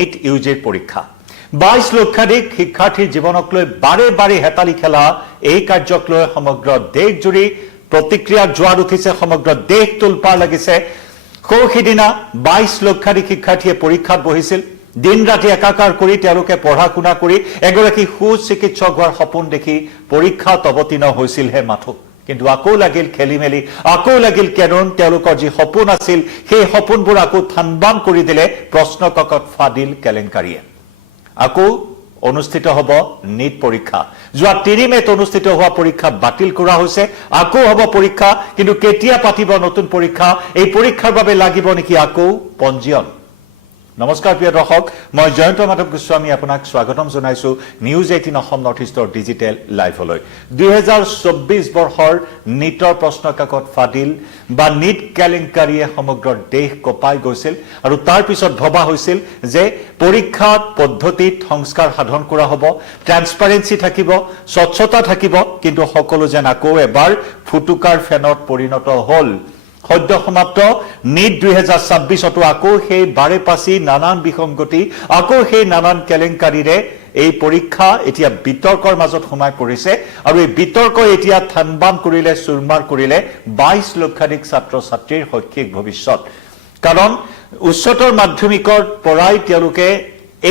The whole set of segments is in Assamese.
নিট ইউজিৰ পৰীক্ষা 22 লক্ষাধিক শিক্ষাৰ্থীৰ জীৱনক লৈ বাৰে বাৰে হেতালি খেলা এই কাৰ্যক লৈ সমগ্ৰ দেশজুৰি প্ৰতিক্ৰিয়া জোৱাৰ উঠিছে সমগ্ৰ দেশ তুলপাৰ লাগিছে খোখিদিনা 22 লক্ষাধিক শিক্ষাৰ্থীয়ে পৰীক্ষাত বহিছিল দিন ৰাতি একাকাৰ কৰি তেওঁলোকে পঢ়া শুনা কৰি এগৰাকী সুচিকিৎসক হোৱাৰ সপোন দেখি পৰীক্ষাত অৱতীৰ্ণ হৈছিল হে মাথো কিন্তু আকৌ লাগিল খেলিমেলি আকৌ লাগিল কেনন তেওঁলোকৰ যি সপোন আছিল সেই সপোনবোৰ আকৌ থানবান কৰি দিলে প্ৰশ্নকাকত ফাদিল কেলেংকাৰীয়ে আকৌ অনুষ্ঠিত হ'ব নিট পৰীক্ষা যোৱা 3 মেত অনুষ্ঠিত হোৱা পৰীক্ষা বাতিল কৰা হৈছে আকৌ হ'ব পৰীক্ষা কিন্তু কেতিয়া পাতিব নতুন পৰীক্ষা এই পৰীক্ষাৰ বাবে লাগিব নেকি আকৌ পঞ্জীয়ন নমস্কাৰ প্ৰিয় দৰ্শক মই জয়ন্ত মাধৱ গোস্বামী আপোনাক স্বাগতম জনাইছো নিউজ 18 অসম নৰ্থ ইষ্টৰ ডিজিটেল লাইভলৈ 2024 বৰ্ষৰ নিটৰ প্ৰশ্নকাকত ফাদিল বা নিট কেলেংকাৰীয়ে সমগ্ৰ দেশ কপাই গৈছিল আৰু তাৰ পিছত ভবা হৈছিল যে পৰীক্ষাত পদ্ধতিত সংস্কাৰ সাধন কৰা হ'ব ট্ৰান্সপাৰেন্সি থাকিব স্বচ্ছতা থাকিব কিন্তু সকলো যেন আকৌ এবাৰ ফুটুকাৰ ফেনত পৰিণত হ'ল সদ্য সমাপ্ত নিট 2026 আকৌ সেই বাৰে পাছি নানান বিসংগতি আকৌ সেই নানান কেলেংকাৰীৰে এই পৰীক্ষা এতিয়া বিতৰ্কৰ মাজত সোমাই পৰিছে আৰু এই বিতৰ্ক এতিয়া থানবান কৰিলে চুৰমাৰ কৰিলে 22 লক্ষাধিক ছাত্ৰ ছাত্ৰীৰ শৈক্ষিক ভৱিষ্যত কাৰণ উচ্চতৰ মাধ্যমিকৰ পৰাই তেওঁলোকে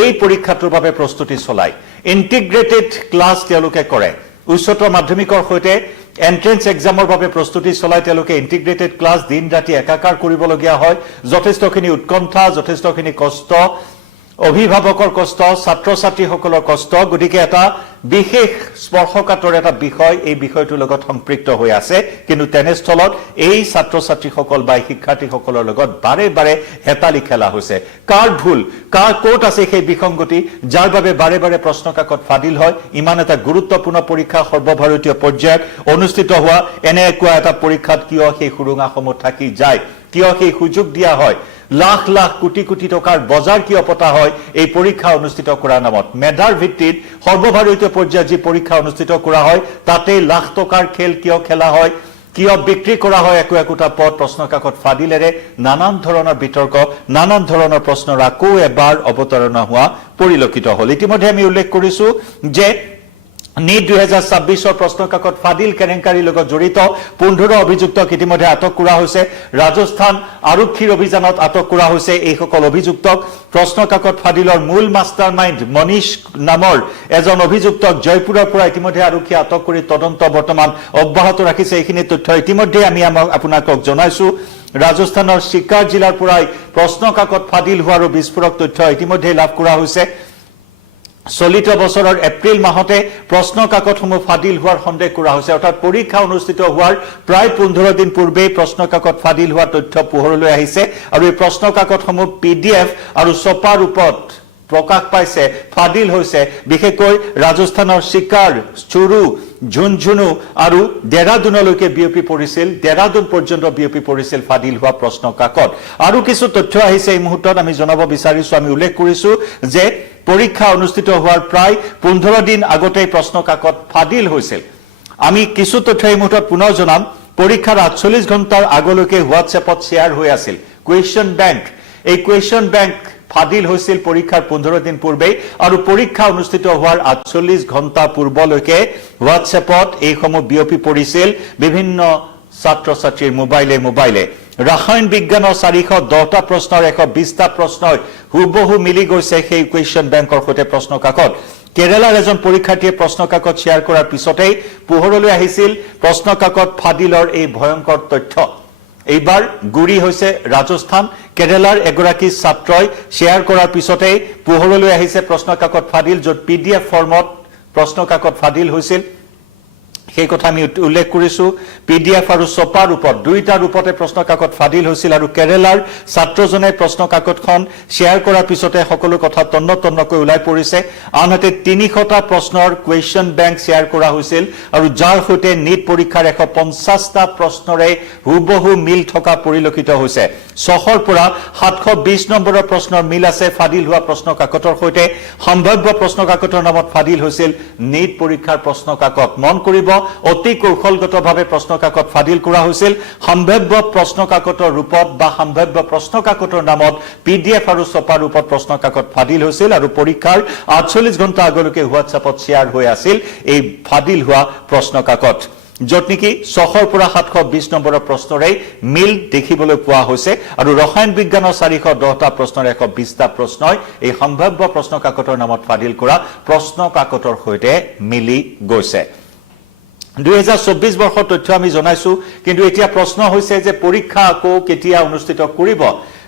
এই পৰীক্ষাটোৰ বাবে প্ৰস্তুতি চলায় ইন্টিগ্ৰেটেড ক্লাছ তেওঁলোকে কৰে উচ্চতৰ মাধ্যমিকৰ সৈতে এন্ট্ৰেন্স এক্সামৰ বাবে প্ৰস্তুতি চলাই তেওঁলোকে ইন্টিগ্ৰেটেড ক্লাছ দিন ৰাতি একাকাৰ কৰিবলগীয়া হয় যথেষ্টখিনি উৎকণ্ঠা যথেষ্টখিনি কষ্ট অভিভাৱকৰ কষ্ট ছাত্ৰ ছাত্ৰীসকলৰ কষ্ট গতিকে এটা বিশেষ স্পৰ্শকাতৰ এটা বিষয় এই বিষয়টোৰ লগত সম্পৃক্ত হৈ আছে কিন্তু তেনেস্থলত এই ছাত্ৰ ছাত্ৰীসকল বা শিক্ষাৰ্থীসকলৰ লগত বাৰে বাৰে হেতালি খেলা হৈছে কাৰ ভুল কাৰ কোট আছে সেই বিসংগতি যাৰ বাবে বাৰে বাৰে প্ৰশ্নকাকত ফাদিল হয় ইমান এটা গুৰুত্বপূৰ্ণ পৰীক্ষা সৰ্বভাৰতীয় পৰ্যায়ত অনুষ্ঠিত হোৱা এনে এটা পৰীক্ষাত কিয় সেই সুৰুঙাসমূহ থাকি যায় কিয় সেই সুযোগ দিয়া হয় লাখ লাখ কোটি কোটি টকাৰ বজাৰ কিয় পতা হয় এই পৰীক্ষা অনুষ্ঠিত কৰাৰ নামত মেধাৰ ভিত্তিত সৰ্বভাৰতীয় পৰ্যায়ত যি পৰীক্ষা অনুষ্ঠিত কৰা হয় তাতে লাখ টকাৰ খেল কিয় খেলা হয় কিয় বিক্ৰী কৰা হয় একোটা পদ প্ৰশ্নকাকত ফাদিলেৰে নানান ধৰণৰ বিতৰ্ক নানান ধৰণৰ প্ৰশ্নৰ আকৌ এবাৰ অৱতাৰণা হোৱা পৰিলক্ষিত হ'ল ইতিমধ্যে আমি উল্লেখ কৰিছো যে নিট 2026 প্ৰশ্নকাকত ফাদিল কেলেংকাৰীৰ লগত জড়িত 15 অভিযুক্তক ইতিমধ্যে আটক কৰা হৈছে ৰাজস্থান আৰক্ষীৰ অভিযানত আটক কৰা হৈছে এই সকল অভিযুক্তক প্ৰশ্নকাকত ফাদিলৰ মূল মাষ্টাৰমাইণ্ড মনীষ নামৰ এজন অভিযুক্তক জয়পুৰৰ পৰা ইতিমধ্যে আৰক্ষী আটক কৰি তদন্ত বৰ্তমান অব্যাহত ৰাখিছে এইখিনি তথ্য ইতিমধ্যে আমি আপোনাক জনাইছো ৰাজস্থানৰ শিকাৰ জিলাৰ পৰাই প্ৰশ্নকাকত ফাদিল হোৱাৰ বিস্ফোৰক তথ্য ইতিমধ্যে লাভ কৰা হৈছে চলিত বছৰৰ এপ্ৰিল মাহতে প্ৰশ্নকাকতসমূহ ফাদিল হোৱাৰ সন্দেহ কৰা হৈছে অৰ্থাৎ পৰীক্ষা অনুষ্ঠিত হোৱাৰ প্ৰায় 15 দিন পূৰ্বে প্ৰশ্নকাকত ফাদিল হোৱাৰ তথ্য পোহৰলৈ আহিছে আৰু এই প্ৰশ্নকাকতসমূহ PDF আৰু ছপা ৰূপত প্ৰকাশ পাইছে ফাদিল হৈছে বিশেষকৈ ৰাজস্থানৰ শিকাৰ চুৰু ঝুনঝুনু আৰু দেৰাদুনলৈকে বিয়পি পৰিছিল দেৰাদুন পৰ্যন্ত বিয়পি পৰিছিল ফাদিল হোৱা প্ৰশ্নকাকত আৰু কিছু তথ্য আহিছে এই মুহূৰ্তত আমি জনাব বিচাৰিছো আমি উল্লেখ কৰিছো যে পৰীক্ষা অনুষ্ঠিত হোৱাৰ প্ৰায় 15 দিন আগতে প্ৰশ্নকাকত ফাদিল হৈছিল আমি কিছু তথ্য এই মুহূৰ্তত পুনৰ জনাম পৰীক্ষাৰ 48 ঘণ্টাৰ আগলৈকে হোৱাটছএপত শ্বেয়াৰ হৈ আছিল কুৱেশ্যন বেংক এই কুৱেশ্যন বেংক ফাদিল হৈছিল পৰীক্ষাৰ 15 দিন পূৰ্বে আৰু পৰীক্ষা অনুষ্ঠিত হোৱাৰ 48 ঘণ্টা পূৰ্বলৈকে হোৱাটছএপত এই সমূহ বিয়পি পৰিছিল বিভিন্ন ছাত্ৰ ছাত্ৰীৰ মোবাইলে ৰাসায়ন বিজ্ঞানৰ 410টা প্ৰশ্নৰ 120টা প্ৰশ্নৰ হুবহু মিলি গৈছে সেই কুৱেশ্যন বেংকৰ সৈতে প্ৰশ্নকাকত কেৰালাৰ এজন পৰীক্ষাৰ্থীয়ে প্ৰশ্নকাকত শ্বেয়াৰ কৰাৰ পিছতেই পোহৰলৈ আহিছিল প্ৰশ্নকাকত ফাদিলৰ এই ভয়ংকৰ তথ্য এইবাৰ গুৰি হৈছে ৰাজস্থান কেৰালাৰ এগৰাকী ছাত্ৰই শ্বেয়াৰ কৰাৰ পিছতেই পোহৰলৈ আহিছে প্ৰশ্নকাকত ফাদিল য'ত PDF ফৰ্মত প্ৰশ্নকাকত ফাদিল হৈছিল সেই কথা আমি উল্লেখ কৰিছো PDF আৰু ছপা ৰূপত দুইটা ৰূপতে প্ৰশ্নকাকত ফাদিল হৈছিল আৰু কেৰালাৰ ছাত্ৰজনে প্ৰশ্নকাকতখন শ্বেয়াৰ কৰাৰ পিছতে সকলো কথা তন্নতন্নকৈ ওলাই পৰিছে আনহাতে 300টা প্ৰশ্নৰ কুৱেশ্যন বেংক শ্বেয়াৰ কৰা হৈছিল আৰু যাৰ সৈতে নিট পৰীক্ষাৰ 150টা প্ৰশ্নৰে হুবহু মিল থকা পৰিলক্ষিত হৈছে 600ৰ পৰা 720 নম্বৰৰ প্ৰশ্নৰ মিল আছে ফাদিল হোৱা প্ৰশ্নকাকতৰ সৈতে সম্ভাৱ্য প্ৰশ্নকাকতৰ নামত ফাদিল হৈছিল নিট পৰীক্ষাৰ প্ৰশ্নকাকত মন কৰিব অতি কৌশলগতভাৱে প্ৰশ্ন কাকত ফাদিল কৰা হৈছিল সম্ভাৱ্য প্ৰশ্ন কাকতৰ ৰূপত বা সম্ভাৱ্য প্ৰশ্ন কাকতৰ নামত PDF আৰু ছপা ৰূপত প্ৰশ্ন কাকত ফাদিল হৈছিল আৰু পৰীক্ষাৰ 48 ঘণ্টা আগলৈকে হোৱাটছআপত শ্বেয়াৰ হৈ আছিল এই ফাদিল হোৱা প্ৰশ্ন কাকত য'ত নেকি 600 পৰা 720 নম্বৰৰ প্ৰশ্নৰে মিল দেখিবলৈ পোৱা হৈছে আৰু ৰসায়ন বিজ্ঞানৰ 410টা প্ৰশ্নৰ 120টা প্ৰশ্নই এই সম্ভাৱ্য প্ৰশ্ন কাকতৰ নামত ফাদিল কৰা প্ৰশ্ন কাকতৰ সৈতে মিলি গৈছে 2024 বৰ্ষৰ তথ্য আমি জনাইছো কিন্তু এতিয়া প্ৰশ্ন হৈছে যে পৰীক্ষা আকৌ কেতিয়া অনুষ্ঠিত কৰিব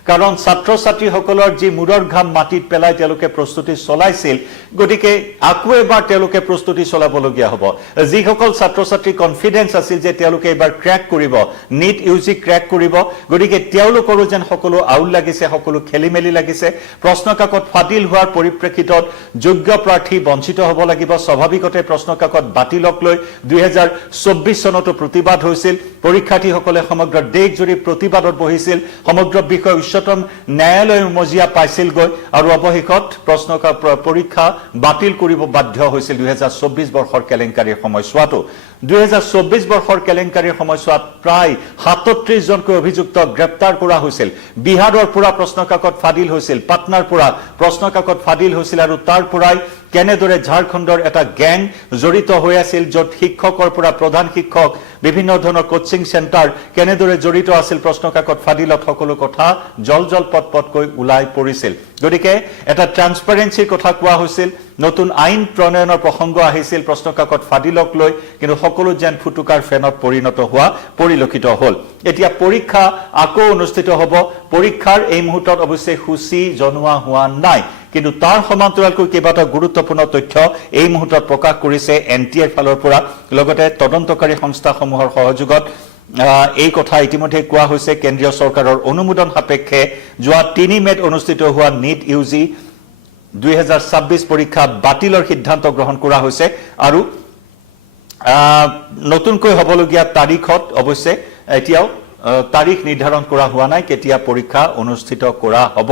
কাৰণ ছাত্ৰ ছাত্ৰীসকলৰ যি মুৰৰ ঘাম মাটিত পেলাই তেওঁলোকে প্ৰস্তুতি চলাইছিল গতিকে আকৌ এবাৰ তেওঁলোকে প্ৰস্তুতি চলাবলগীয়া হ'ব যিসকল ছাত্ৰ ছাত্ৰী কনফিডেন্স আছিল যে তেওঁলোকে এবাৰ ক্ৰ্যাক কৰিব নিট ইউজি ক্ৰ্যাক কৰিব গতিকে তেওঁলোকৰো যেন সকলো আউল লাগিছে সকলো খেলিমেলি লাগিছে প্ৰশ্ন কাকত ফাদিল হোৱাৰ পৰিপ্ৰেক্ষিতত যোগ্য প্ৰাৰ্থী বঞ্চিত হ'ব লাগিব স্বাভাৱিকতে প্ৰশ্ন কাকত বাতিলক লৈ 2024 চনতো প্ৰতিবাদ হৈছিল পৰীক্ষাৰ্থীসকলে সমগ্ৰ দেশজুৰি প্ৰতিবাদত বহিছিল সমগ্ৰ বিষয় উচ্চতম ন্যায়ালয়ৰ মজিয়া পাইছিলগৈ আৰু অৱশেষত প্ৰশ্ন পৰীক্ষা বাতিল কৰিব বাধ্য হৈছিল 2024 বৰ্ষৰ কেলেংকাৰীৰ সময়ছোৱাটো 2024 বৰ্ষৰ কেলেংকাৰীৰ সময়ছোৱাত প্ৰায় 37 জনকৈ অভিযুক্ত গ্ৰেপ্তাৰ কৰা হৈছিল বিহাৰৰ পৰা প্ৰশ্ন কাকত ফাদিল হৈছিল পাটনাৰ পৰা প্ৰশ্ন কাকত ফাদিল হৈছিল আৰু তাৰ পৰাই কেনেদৰে ঝাৰখণ্ডৰ এটা গ্যাং জড়িত হৈ আছিল য'ত শিক্ষকৰ পৰা প্ৰধান শিক্ষক বিভিন্ন ধৰণৰ কোচিং সেন্টাৰ কেনেদৰে জড়িত আছিল প্ৰশ্ন কাকত ফাদিলত সকলো কথা জল পটকৈ উলাই পৰিছিল গতিকে এটা ট্ৰান্সপাৰেন্সিৰ কথা কোৱা হৈছিল নতুন আইন প্ৰণয়নৰ প্ৰসংগ আহিছিল প্ৰশ্ন কাকত ফাদিলক লৈ কিন্তু সকলো যেন ফুটুকাৰ ফেনত পৰিণত হোৱা পৰিলক্ষিত হ'ল এতিয়া পৰীক্ষা আকৌ অনুষ্ঠিত হ'ব পৰীক্ষাৰ এই মুহূৰ্তত অৱশ্যে সূচী জনোৱা হোৱা নাই কিন্তু তাৰ সমান্তৰালকৈ কেইবাটা গুৰুত্বপূৰ্ণ তথ্য এই মুহূৰ্তত প্ৰকাশ কৰিছে এনটিএৰ ফালৰ পৰা লগতে তদন্তকাৰী সংস্থাসমূহৰ সহযোগত এই কথা ইতিমধ্যে কোৱা হৈছে কেন্দ্ৰীয় চৰকাৰৰ অনুমোদন সাপেক্ষে যোৱা 3 মেত অনুষ্ঠিত হোৱা নিট ইউজি 2026 পৰীক্ষা বাতিলৰ সিদ্ধান্ত গ্ৰহণ কৰা হৈছে আৰু নতুনকৈ হ'বলগীয়া তাৰিখত অৱশ্যে এতিয়াও তাৰিখ নিৰ্ধাৰণ কৰা হোৱা নাই কেতিয়া পৰীক্ষা অনুষ্ঠিত কৰা হ'ব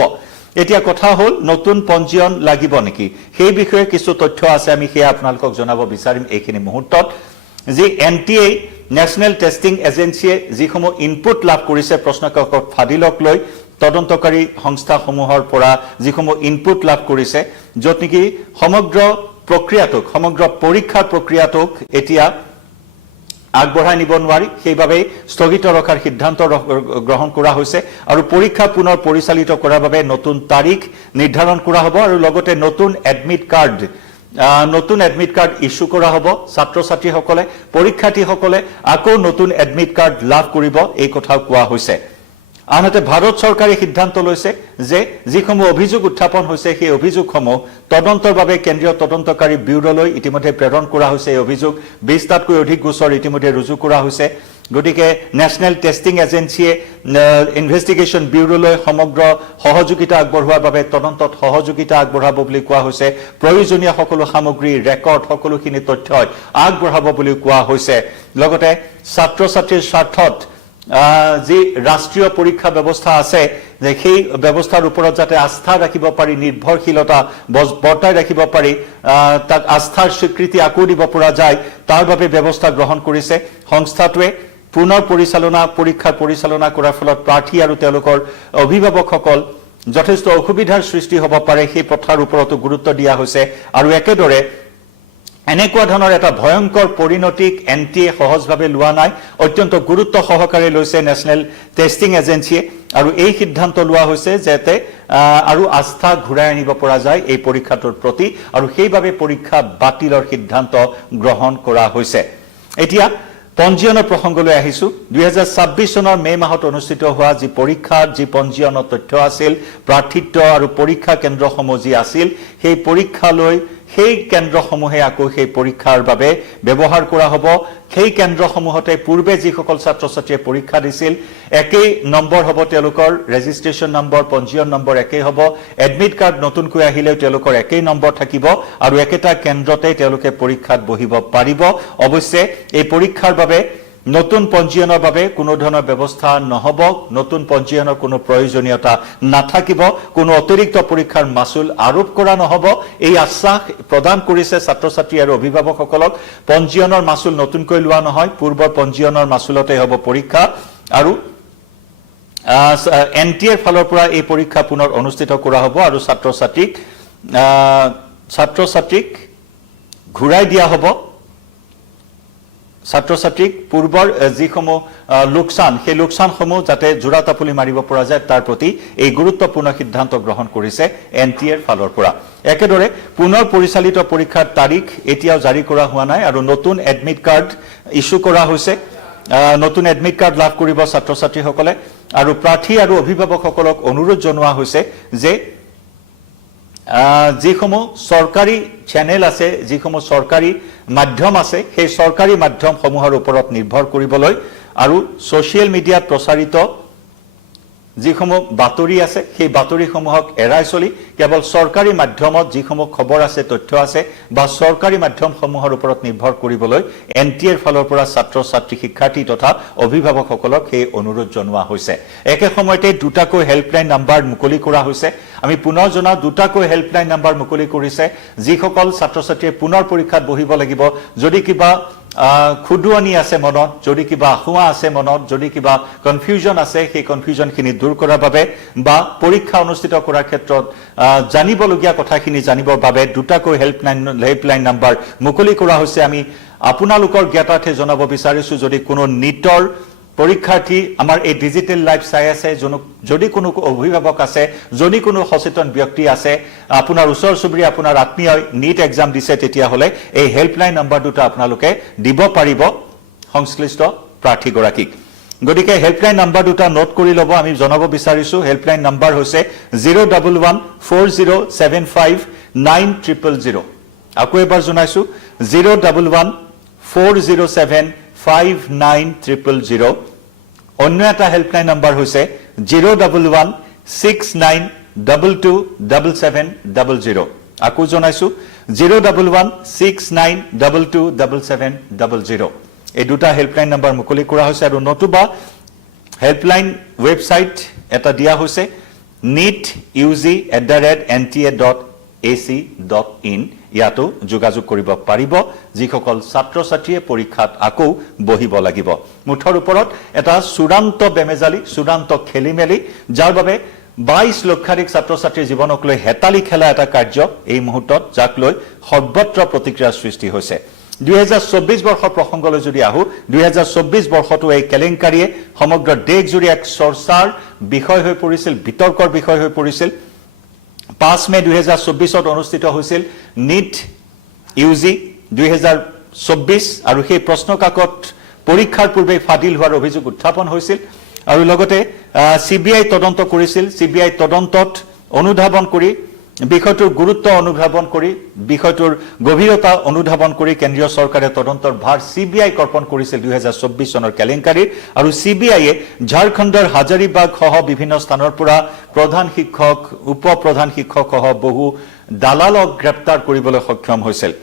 এতিয়া কথা হ'ল নতুন পঞ্জীয়ন লাগিব নেকি সেই বিষয়ে কিছু তথ্য আছে আমি সেয়া আপোনালোকক জনাব বিচাৰিম এইখিনি মুহূৰ্তত যি এনটিএ নেশনেল টেষ্টিং এজেন্সিয়ে যিসমূহ ইনপুট লাভ কৰিছে প্ৰশ্ন কাকত ফাদিলক লৈ তদন্তকাৰী সংস্থাসমূহৰ পৰা যিসমূহ ইনপুট লাভ কৰিছে য'ত নেকি সমগ্ৰ প্ৰক্ৰিয়াটোক সমগ্ৰ পৰীক্ষাৰ প্ৰক্ৰিয়াটোক এতিয়া আগবঢ়াই নিব নোৱাৰি সেইবাবে স্থগিত ৰখাৰ সিদ্ধান্ত গ্ৰহণ কৰা হৈছে আৰু পৰীক্ষা পুনৰ পৰিচালিত কৰাৰ বাবে নতুন তাৰিখ নিৰ্ধাৰণ কৰা হ'ব আৰু লগতে নতুন এডমিট কাৰ্ড ইস্যু কৰা হ'ব ছাত্ৰ ছাত্ৰীসকলে পৰীক্ষাৰ্থীসকলে আকৌ নতুন এডমিট কাৰ্ড লাভ কৰিব এই কথা কোৱা হৈছে আনহাতে ভাৰত চৰকাৰে সিদ্ধান্ত লৈছে যে যিসমূহ অভিযোগ উত্থাপন হৈছে সেই অভিযোগসমূহ তদন্তৰ বাবে কেন্দ্ৰীয় তদন্তকাৰী ব্যুৰোলৈ ইতিমধ্যে প্ৰেৰণ কৰা হৈছে এই অভিযোগ 20টাতকৈ অধিক গোচৰ ইতিমধ্যে ৰুজু কৰা হৈছে গতিকে নেশনেল টেষ্টিং এজেন্সিয়ে ইনভেষ্টিগেশ্যন ব্যুৰোলৈ সমগ্ৰ সহযোগিতা আগবঢ়োৱাৰ বাবে তদন্তত সহযোগিতা আগবঢ়াব বুলি কোৱা হৈছে প্ৰয়োজনীয় সকলো সামগ্ৰী ৰেকৰ্ড সকলোখিনি তথ্য আগবঢ়াব বুলি কোৱা হৈছে লগতে ছাত্ৰ ছাত্ৰীৰ স্বাৰ্থত যি ৰাষ্ট্ৰীয় পৰীক্ষা ব্যৱস্থা আছে যে সেই ব্যৱস্থাৰ ওপৰত যাতে আস্থা ৰাখিব পাৰি নিৰ্ভৰশীলতা বৰ্তাই ৰাখিব পাৰি তাক আস্থাৰ স্বীকৃতি আকৌ দিব পৰা যায় তাৰ বাবে ব্যৱস্থা গ্ৰহণ কৰিছে সংস্থাটোৱে পুনৰ পৰীক্ষাৰ পৰিচালনা কৰাৰ ফলত প্ৰাৰ্থী আৰু তেওঁলোকৰ অভিভাৱকসকল যথেষ্ট অসুবিধাৰ সৃষ্টি হ'ব পাৰে সেই প্ৰথাৰ ওপৰতো গুৰুত্ব দিয়া হৈছে আৰু একেদৰে এনেকুৱা ধৰণৰ এটা ভয়ংকৰ পৰিণতিক এনটিএ সহজভাৱে লোৱা নাই অত্যন্ত গুৰুত্ব সহকাৰে লৈছে নেশনেল টেষ্টিং এজেন্সিয়ে আৰু এই সিদ্ধান্ত লোৱা হৈছে যাতে আৰু আস্থা ঘূৰাই আনিব পৰা যায় এই পৰীক্ষাটোৰ প্ৰতি আৰু সেইবাবে পৰীক্ষা বাতিলৰ সিদ্ধান্ত গ্ৰহণ কৰা হৈছে এতিয়া পঞ্জীয়নৰ প্ৰসংগলৈ আহিছো 2026 চনৰ মে মাহত অনুষ্ঠিত হোৱা যি পৰীক্ষাৰ যি পঞ্জীয়নৰ তথ্য আছিল প্ৰাৰ্থিত্ব আৰু পৰীক্ষা কেন্দ্ৰসমূহ যি আছিল সেই পৰীক্ষালৈ সেই কেন্দ্ৰসমূহে আকৌ সেই পৰীক্ষাৰ বাবে ব্যৱহাৰ কৰা হ'ব সেই কেন্দ্ৰসমূহতে পূৰ্বে যিসকল ছাত্ৰ ছাত্ৰীয়ে পৰীক্ষা দিছিল একেই নম্বৰ হ'ব তেওঁলোকৰ ৰেজিষ্ট্ৰেচন নম্বৰ পঞ্জীয়ন নম্বৰ একেই হ'ব এডমিট কাৰ্ড নতুনকৈ আহিলেও তেওঁলোকৰ একেই নম্বৰ থাকিব আৰু একেটা কেন্দ্ৰতে তেওঁলোকে পৰীক্ষাত বহিব পাৰিব অৱশ্যে এই পৰীক্ষাৰ বাবে নতুন পঞ্জীয়নৰ বাবে কোনো ধৰণৰ ব্যৱস্থা নহব, নতুন পঞ্জীয়নৰ কোনো প্ৰয়োজনীয়তা নাথাকিব, কোনো অতিৰিক্ত পৰীক্ষাৰ মাচুল আৰোপ কৰা নহব, এই আশ্বাস প্ৰদান কৰিছে ছাত্ৰ ছাত্ৰী আৰু অভিভাৱকসকলক। পঞ্জীয়নৰ মাচুল নতুনকৈ লোৱা নহয়, পূৰ্বৰ পঞ্জীয়নৰ মাচুলতে হ'ব পৰীক্ষা, আৰু NTA ফালৰ পৰা এই পৰীক্ষা পুনৰ অনুষ্ঠিত কৰা হ'ব আৰু ছাত্ৰ ছাত্ৰীক ঘূৰাই দিয়া হ'ব। ছাত্ৰ ছাত্ৰীক পূৰ্বৰ যিসমূহ লোকচান, সেই লোকচানসমূহ যাতে জোৰা তাপুলি মাৰিব পৰা যায় তাৰ প্ৰতি এই গুৰুত্বপূৰ্ণ সিদ্ধান্ত গ্ৰহণ কৰিছে NTA ফালৰ পৰা। একেদৰে পুনৰ পৰিচালিত পৰীক্ষাৰ তাৰিখ এতিয়াও জাৰি কৰা হোৱা নাই আৰু নতুন এডমিট কাৰ্ড ইস্যু কৰা হৈছে। নতুন এডমিট কাৰ্ড লাভ কৰিব ছাত্ৰ ছাত্ৰীসকলে আৰু প্ৰাৰ্থী আৰু অভিভাৱকসকলক অনুৰোধ জনোৱা হৈছে যে যিসমূহ চৰকাৰী চেনেল আছে, যিসমূহ চৰকাৰী মাধ্যম আছে, সেই চৰকাৰী মাধ্যমসমূহৰ ওপৰত নিৰ্ভৰ কৰিবলৈ আৰু ছ'চিয়েল মিডিয়াত প্ৰচাৰিত যিসমূহ বাতৰি আছে সেই বাতৰিসমূহক এৰাই চলি কেৱল চৰকাৰী মাধ্যমত যিসমূহ খবৰ আছে, তথ্য আছে বা চৰকাৰী মাধ্যমসমূহৰ ওপৰত নিৰ্ভৰ কৰিবলৈ NTA ফালৰ পৰা ছাত্ৰ ছাত্ৰী, শিক্ষাৰ্থী তথা অভিভাৱকসকলক সেই অনুৰোধ জনোৱা হৈছে। একে সময়তে দুটাকৈ হেল্পলাইন নাম্বাৰ মুকলি কৰা হৈছে। আমি পুনৰ জনাওঁ, দুটাকৈ হেল্পলাইন নাম্বাৰ মুকলি কৰিছে। যিসকল ছাত্ৰ ছাত্ৰীয়ে পুনৰ পৰীক্ষাত বহিব লাগিব, যদি কিবা খুদুৱনি আছে মনত, যদি কিবা আশোৱা আছে মনত, যদি কিবা কনফিউজন আছে, সেই কনফিউজনখিনি দূৰ কৰাৰ বাবে বা পৰীক্ষা অনুষ্ঠিত কৰাৰ ক্ষেত্ৰত জানিবলগীয়া কথাখিনি জানিবৰ বাবে দুটাকৈ হেল্পলাইন নাম্বাৰ মুকলি কৰা হৈছে। আমি আপোনালোকৰ জ্ঞাতাৰ্থে জনাব বিচাৰিছোঁ, যদি কোনো নিটৰ পৰীক্ষাৰ্থী আমাৰ এই ডিজিটেল লাইভ চাই আছে, যদি কোনো অভিভাৱক আছে, যদি কোনো সচেতন ব্যক্তি আছে, আপোনাৰ ওচৰ চুবুৰীয়া, আপোনাৰ আত্মীয় নিট এক্সাম দিছে, তেতিয়াহ'লে এই হেল্পলাইন নাম্বাৰ দুটা আপোনালোকে দিব পাৰিব সংশ্লিষ্ট প্ৰাৰ্থীগৰাকীক। গতিকে হেল্পলাইন নাম্বাৰ দুটা নোট কৰি ল'ব। আমি জনাব বিচাৰিছোঁ হেল্পলাইন নাম্বাৰ হৈছে 011-4075-9000। আকৌ এবাৰ জনাইছোঁ 011-4075-9000। অন্য এটা হেল্পলাইন নাম্বাৰ হৈছে 011-69227700। আকৌ জনাইছোঁ 011-69227700। এই দুটা হেল্পলাইন নাম্বাৰ মুকলি কৰা হৈছে আৰু নতুবা হেল্পলাইন ৱেবছাইট এটা দিয়া হৈছে neetug@nta.ac.in। ইয়াতো যোগাযোগ কৰিব পাৰিব যিসকল ছাত্ৰ ছাত্ৰীয়ে পৰীক্ষাত আকৌ বহিব লাগিব। মুঠৰ ওপৰত এটা চূড়ান্ত বেমেজালি, চূড়ান্ত খেলিমেলি, যাৰ বাবে 22 লক্ষাধিক ছাত্ৰ ছাত্ৰীৰ জীৱনক লৈ হেতালি খেলা এটা কাৰ্য এই মুহূৰ্তত, যাক লৈ সৰ্বত্ৰ প্ৰতিক্ৰিয়াৰ সৃষ্টি হৈছে। 2024 বৰ্ষৰ প্ৰসংগলৈ যদি আহোঁ, 2024 বৰ্ষতো এই কেলেংকাৰীয়ে সমগ্ৰ দেশজুৰি এক চৰ্চাৰ বিষয় হৈ পৰিছিল, বিতৰ্কৰ বিষয় হৈ পৰিছিল। 5 মে 2024 অনুষ্ঠিত হৈছিল নিট UG 2024 আৰু সেই প্ৰশ্নকাকত পৰীক্ষাৰ পূৰ্বে ফাদিল হোৱাৰ অভিযোগ উত্থাপন হৈছিল আৰু লগতে CBI তদন্ত কৰিছিল। CBI তদন্তত অনুধাৱন কৰি, বিষয়টোৰ গুৰুত্ব অনুধাৱন কৰি, বিষয়টোৰ গভীৰতা অনুধাৱন কৰি কেন্দ্ৰীয় চৰকাৰে তদন্তৰ ভাৰ CBIক অৰ্পণ কৰিছিল 2024 চনৰ কেলেংকাৰীৰ। আৰু CBIয়ে ঝাৰখণ্ডৰ হাজাৰিবাগ সহ বিভিন্ন স্থানৰ পৰা প্ৰধান শিক্ষক, উপ প্ৰধান শিক্ষক সহ বহু দালালক গ্ৰেপ্তাৰ কৰিবলৈ সক্ষম হৈছিল।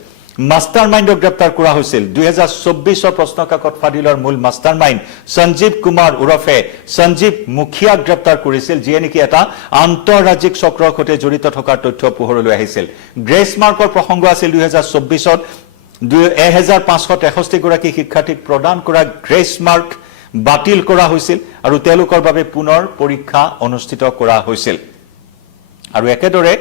মাষ্টাৰ মাইণ্ডক গ্ৰেপ্তাৰ কৰা হৈছিল। 2024 প্ৰশ্নকাকত ফাদিলৰ মূল মাষ্টাৰ মাইণ্ড সঞ্জীৱ কুমাৰ ওৰফে সঞ্জীৱ মুখিয়াক গ্ৰেপ্তাৰ কৰিছিল, যিয়ে নেকি এটা আন্তঃৰাজ্যিক চক্ৰৰ সৈতে জড়িত থকাৰ তথ্য পোহৰলৈ আহিছিল। গ্ৰেছ মাৰ্কৰ প্ৰসংগ আছিল 2024ত 1563 গৰাকী শিক্ষাৰ্থীক প্ৰদান কৰা গ্ৰেছ মাৰ্ক বাতিল কৰা হৈছিল আৰু তেওঁলোকৰ বাবে পুনৰ পৰীক্ষা অনুষ্ঠিত কৰা হৈছিল। আৰু একেদৰে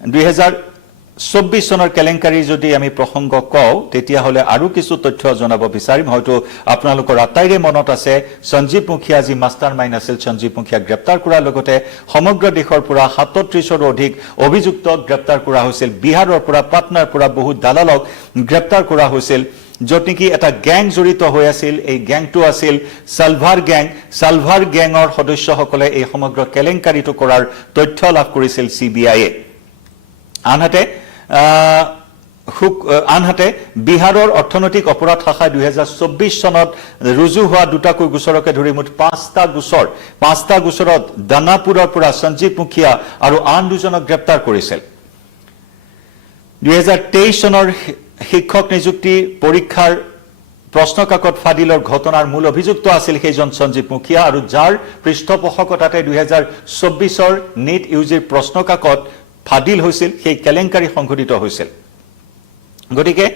2024 চনৰ কেলেংকাৰী যদি আমি প্ৰসংগ কওঁ, তেতিয়াহ'লে আৰু কিছু তথ্য জনাব বিচাৰিম। হয়তো আপোনালোকৰ আটাইৰে মনত আছে সঞ্জীৱ মুখিয়া যি মাষ্টাৰ মাইণ্ড আছিল, সঞ্জীৱ মুখিয়াক গ্ৰেপ্তাৰ কৰাৰ লগতে সমগ্ৰ দেশৰ পৰা 37ৰো অধিক অভিযুক্তক গ্ৰেপ্তাৰ কৰা হৈছিল। বিহাৰৰ পৰা, পাটনাৰ পৰা বহু দালালক গ্ৰেপ্তাৰ কৰা হৈছিল, য'ত নেকি এটা গ্যাং জড়িত হৈ আছিল। এই গ্যাংটো আছিল সালভাৰ গ্যাং। সালভাৰ গ্যাঙৰ সদস্যসকলে এই সমগ্ৰ কেলেংকাৰীটো কৰাৰ তথ্য লাভ কৰিছিল CBIয়ে। আনহাতে বিহাৰৰ অৰ্থনৈতিক অপৰাধ শাখাই 2024 চনত ৰুজু হোৱা দুটাকৈ গোচৰকে ধৰি মুঠ 5টা গোচৰত দানাপুৰৰ পৰা সঞ্জীৱ মুখিয়া আৰু আন দুজনক গ্ৰেপ্তাৰ কৰিছিল। 2023 চনৰ শিক্ষক নিযুক্তি পৰীক্ষাৰ প্ৰশ্নকাকত ফাদিলৰ ঘটনাৰ মূল অভিযুক্ত আছিল সেইজন সঞ্জীৱ মুখিয়া আৰু যাৰ পৃষ্ঠপোষকতাতে 2024 নিট ইউজিৰ প্ৰশ্নকাকত ফাদিল হৈছিল সেই কেলেংকাৰী সংঘটিত হৈছিল গতিকে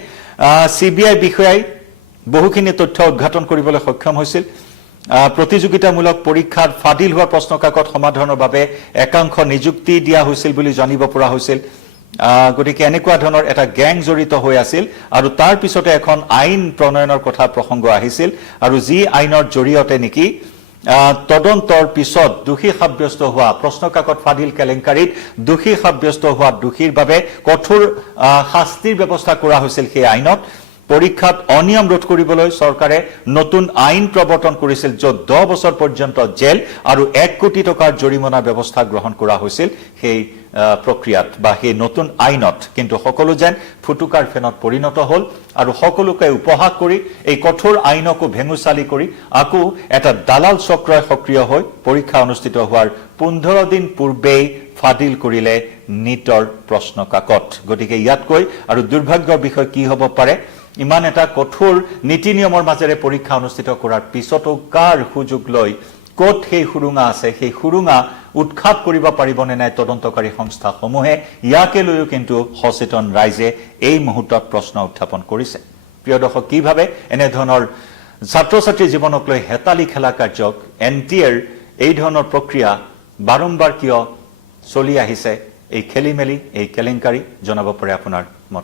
সিবিআই বিষয়াই বহুখিনি তথ্য উদ্ঘাটন কৰিবলৈ সক্ষম হৈছিল প্ৰতিযোগিতামূলক পৰীক্ষাৰ ফাদিল হোৱা প্ৰশ্নকাকত সমাধানৰ বাবে একাংশ নিযুক্তি দিয়া হৈছিল বুলি জানিব পৰা হৈছিল গতিকে এনেকুৱা ধৰণৰ এটা গ্যাং জড়িত হৈ আছিল আৰু তাৰ পিছতে এখন আইন প্ৰণয়নৰ কথা প্ৰসংগ আহিছিল আৰু যি আইনৰ জৰিয়তে নেকি তদন্তৰ পিছত দোষী সাব্যস্ত হোৱা প্ৰশ্নকাকত ফাদিল কেলেংকাৰীত দোষী সাব্যস্ত হোৱা দোষীৰ বাবে কঠোৰ শাস্তিৰ ব্যৱস্থা কৰা হৈছিল সেই আইনত পৰীক্ষাত অনিয়ম ৰোধ কৰিবলৈ চৰকাৰে নতুন আইন প্ৰৱৰ্তন কৰিছিল য'ত 10 বছৰ পৰ্যন্ত জেল আৰু 1 কোটি টকাৰ জৰিমনা ব্যৱস্থা গ্ৰহণ কৰা হৈছিল সেই প্ৰক্ৰিয়াত বা সেই নতুন আইনত কিন্তু সকলো যেন ফুটুকাৰ ফেনত পৰিণত হ'ল আৰু সকলোকে উপহাস কৰি এই কঠোৰ আইনকো ভেঙুচালি কৰি আকৌ এটা দালাল চক্ৰই সক্ৰিয় হৈ পৰীক্ষা অনুষ্ঠিত হোৱাৰ 15 দিন পূৰ্বেই ফাদিল কৰিলে নিটৰ প্ৰশ্নকাকত গতিকে ইয়াতকৈ আৰু দুৰ্ভাগ্যৰ বিষয় কি হ'ব পাৰে ইমান এটা কঠোৰ নীতি নিয়মৰ মাজেৰে পৰীক্ষা অনুষ্ঠিত কৰাৰ পিছতো কাৰ সুযোগ লৈ কোট সেই সুৰুঙা আছে সেই সুৰুঙা উৎখাত কৰিব পাৰিবনে নাই তদন্তকাৰী সংস্থাসমূহে ইয়াকে লৈও কিন্তু সচেতন ৰাইজে এই মুহূৰ্তত প্ৰশ্ন উত্থাপন কৰিছে প্ৰিয় দৰ্শক কিভাৱে এনে ধৰণৰ ছাত্ৰ ছাত্ৰীৰ জীৱনক লৈ হেতালি খেলা কাৰ্যক এনটিএৰ এই ধৰণৰ প্ৰক্ৰিয়া বাৰম্বাৰ কিয় চলি আহিছে এই খেলিমেলি এই কেলেংকাৰী জনাব পাৰে আপোনাৰ